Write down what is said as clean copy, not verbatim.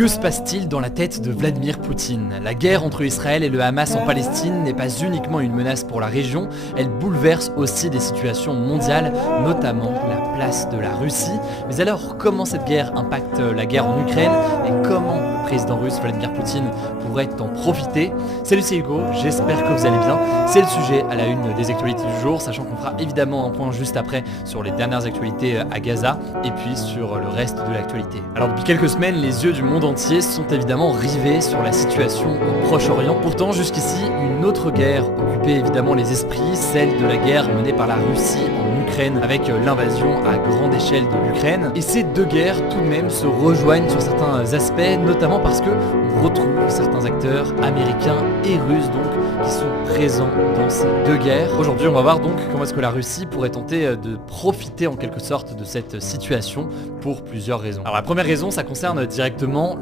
Que se passe-t-il dans la tête de Vladimir Poutine? La guerre entre Israël et le Hamas en Palestine n'est pas uniquement une menace pour la région, elle bouleverse aussi des situations mondiales, notamment la place de la Russie. Mais alors, comment cette guerre impacte la guerre en Ukraine et comment le président russe Vladimir Poutine pourrait en profiter? Salut, c'est Hugo, j'espère que vous allez bien. C'est le sujet à la une des actualités du jour, sachant qu'on fera évidemment un point juste après sur les dernières actualités à Gaza et puis sur le reste de l'actualité. Alors depuis quelques semaines, les yeux du monde entier sont évidemment rivés sur la situation au Proche-Orient. Pourtant, jusqu'ici, une autre guerre occupait évidemment les esprits, celle de la guerre menée par la Russie en Ukraine, avec l'invasion à grande échelle de l'Ukraine. Et ces deux guerres, tout de même, se rejoignent sur certains aspects, notamment parce que on retrouve certains acteurs américains et russes donc qui sont présents dans ces deux guerres. Aujourd'hui, on va voir donc comment est-ce que la Russie pourrait tenter de profiter en quelque sorte de cette situation pour plusieurs raisons. Alors la première raison, ça concerne directement